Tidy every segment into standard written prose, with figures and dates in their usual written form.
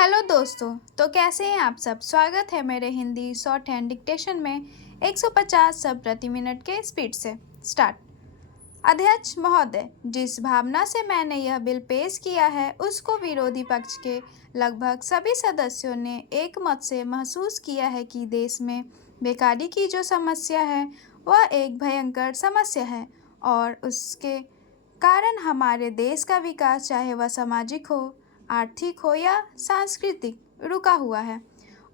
Hello दोस्तों। तो कैसे हैं आप सब। स्वागत है मेरे हिंदी शॉर्ट हैंड डिक्टेशन में 150 शब्द प्रति मिनट के स्पीड से। स्टार्ट। अध्यक्ष महोदय, जिस भावना से मैंने यह बिल पेश किया है उसको विरोधी पक्ष के लगभग सभी सदस्यों ने एक मत से महसूस किया है कि देश में बेकारी की जो समस्या है वह एक भयंकर समस्या है और उसके कारण हमारे देश का विकास, चाहे वह सामाजिक हो, आर्थिक हो या सांस्कृतिक, रुका हुआ है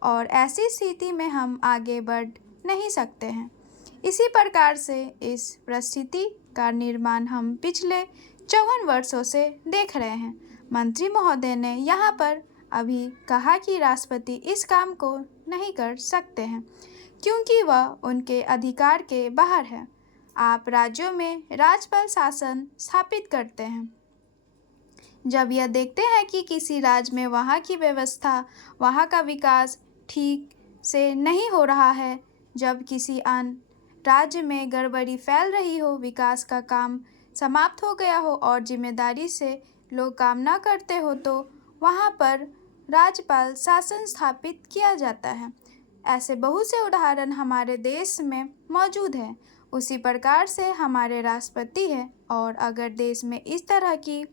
और ऐसी स्थिति में हम आगे बढ़ नहीं सकते हैं। इसी प्रकार से इस परिस्थिति का निर्माण हम पिछले 54 वर्षों से देख रहे हैं। मंत्री महोदय ने यहाँ पर अभी कहा कि राष्ट्रपति इस काम को नहीं कर सकते हैं क्योंकि वह उनके अधिकार के बाहर है। आप राज्यों में राज्यपाल शासन स्थापित करते हैं जब यह देखते हैं कि किसी राज्य में वहाँ की व्यवस्था, वहाँ का विकास ठीक से नहीं हो रहा है, जब किसी अन्य राज्य में गड़बड़ी फैल रही हो, विकास का काम समाप्त हो गया हो और जिम्मेदारी से लोग काम न करते हो, तो वहाँ पर राज्यपाल शासन स्थापित किया जाता है। ऐसे बहुत से उदाहरण हमारे देश में मौजूद हैं। उसी प्रकार से हमारे राष्ट्रपति है और अगर देश में इस तरह की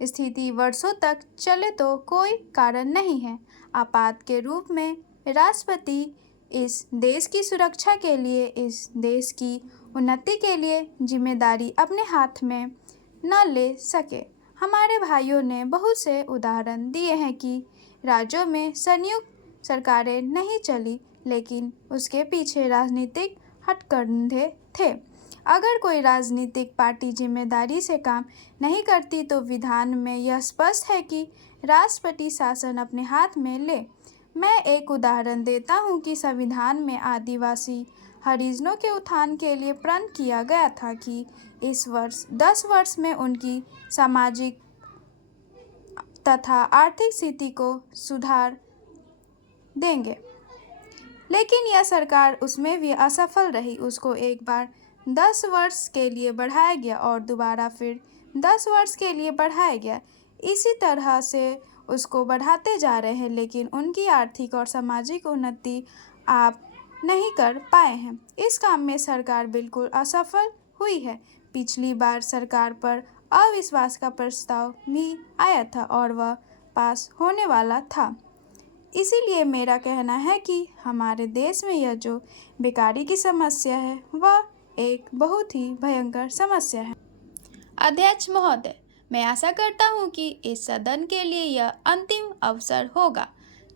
स्थिति वर्षों तक चले तो कोई कारण नहीं है। आपात के रूप में राष्ट्रपति इस देश की सुरक्षा के लिए, इस देश की उन्नति के लिए जिम्मेदारी अपने हाथ में न ले सके। हमारे भाइयों ने बहुत से उदाहरण दिए हैं कि राज्यों में संयुक्त सरकारें नहीं चली, लेकिन उसके पीछे राजनीतिक हथकंडे थे। अगर कोई राजनीतिक पार्टी जिम्मेदारी से काम नहीं करती तो विधान में यह स्पष्ट है कि राष्ट्रपति शासन अपने हाथ में ले। मैं एक उदाहरण देता हूं कि संविधान में आदिवासी हरिजनों के उत्थान के लिए प्रण किया गया था कि इस वर्ष 10 वर्ष में उनकी सामाजिक तथा आर्थिक स्थिति को सुधार देंगे, लेकिन यह सरकार उसमें भी असफल रही। उसको एक बार 10 वर्ष के लिए बढ़ाया गया और दोबारा फिर 10 वर्ष के लिए बढ़ाया गया। इसी तरह से उसको बढ़ाते जा रहे हैं, लेकिन उनकी आर्थिक और सामाजिक उन्नति आप नहीं कर पाए हैं। इस काम में सरकार बिल्कुल असफल हुई है। पिछली बार सरकार पर अविश्वास का प्रस्ताव भी आया था और वह पास होने वाला था। इसीलिए मेरा कहना है कि हमारे देश में यह जो बेकारी की समस्या है वह एक बहुत ही भयंकर समस्या है। अध्यक्ष महोदय, मैं आशा करता हूं कि इस सदन के लिए यह अंतिम अवसर होगा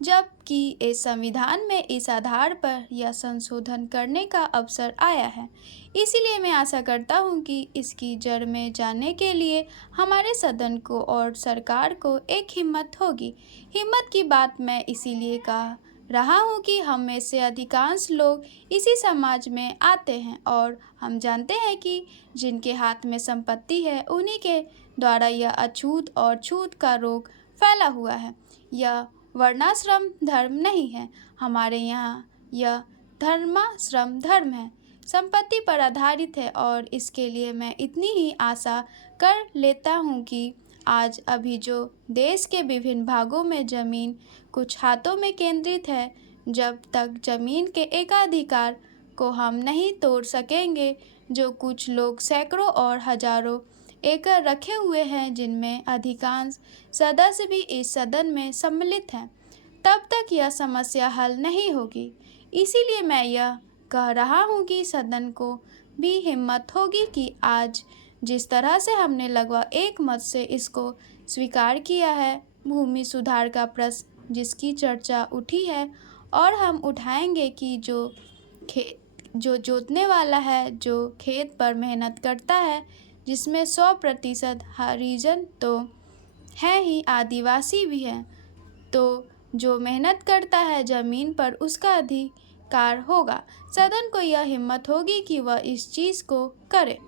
जबकि इस संविधान में इस आधार पर यह संशोधन करने का अवसर आया है। इसीलिए मैं आशा करता हूं कि इसकी जड़ में जाने के लिए हमारे सदन को और सरकार को एक हिम्मत होगी। हिम्मत की बात मैं इसीलिए कह रहा हूं कि हम में से अधिकांश लोग इसी समाज में आते हैं और हम जानते हैं कि जिनके हाथ में संपत्ति है उन्हीं के द्वारा यह अछूत और छूत का रोग फैला हुआ है। यह वर्णाश्रम धर्म नहीं है। हमारे यहाँ यह धर्माश्रम धर्म है, संपत्ति पर आधारित है और इसके लिए मैं इतनी ही आशा कर लेता हूँ कि आज अभी जो देश के विभिन्न भागों में जमीन कुछ हाथों में केंद्रित है, जब तक जमीन के एकाधिकार को हम नहीं तोड़ सकेंगे, जो कुछ लोग सैकड़ों और हजारों एकड़ रखे हुए हैं, जिनमें अधिकांश सदस्य भी इस सदन में सम्मिलित हैं, तब तक यह समस्या हल नहीं होगी। इसीलिए मैं यह कह रहा हूँ कि सदन को भी हिम्मत होगी कि आज जिस तरह से हमने लगभग एक मत से इसको स्वीकार किया है, भूमि सुधार का प्रश्न जिसकी चर्चा उठी है और हम उठाएंगे कि जो जोतने वाला है, जो खेत पर मेहनत करता है, जिसमें 100% हरिजन तो है ही, आदिवासी भी हैं, तो जो मेहनत करता है ज़मीन पर उसका अधिकार होगा। सदन को यह हिम्मत होगी कि वह इस चीज़ को करे।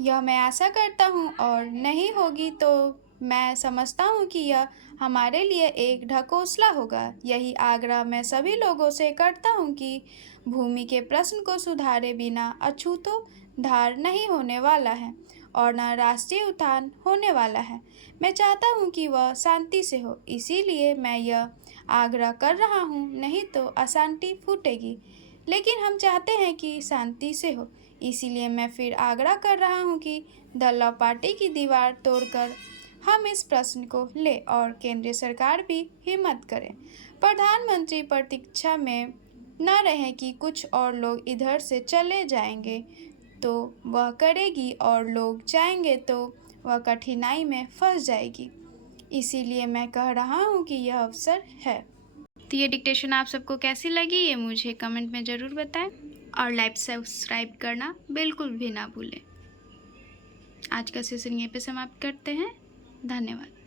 यह मैं आशा करता हूँ और नहीं होगी तो मैं समझता हूँ कि यह हमारे लिए एक ढकोसला होगा। यही आग्रह मैं सभी लोगों से करता हूँ कि भूमि के प्रश्न को सुधारे बिना अछूतोद्धार नहीं होने वाला है और न राष्ट्रीय उत्थान होने वाला है। मैं चाहता हूँ कि वह शांति से हो, इसीलिए मैं यह आग्रह कर रहा हूँ, नहीं तो अशांति फूटेगी। लेकिन हम चाहते हैं कि शांति से हो, इसीलिए मैं फिर आग्रह कर रहा हूँ कि दल और पार्टी की दीवार तोड़कर हम इस प्रश्न को ले और केंद्रीय सरकार भी हिम्मत करे। प्रधानमंत्री प्रतीक्षा में न रहें कि कुछ और लोग इधर से चले जाएंगे तो वह करेगी और लोग जाएंगे तो वह कठिनाई में फंस जाएगी। इसीलिए मैं कह रहा हूँ कि यह अवसर है। तो ये डिक्टेशन आप सबको कैसी लगी ये मुझे कमेंट में ज़रूर बताएं और लाइक सब्सक्राइब करना बिल्कुल भी ना भूलें। आज का सेशन यहीं पे समाप्त करते हैं। धन्यवाद।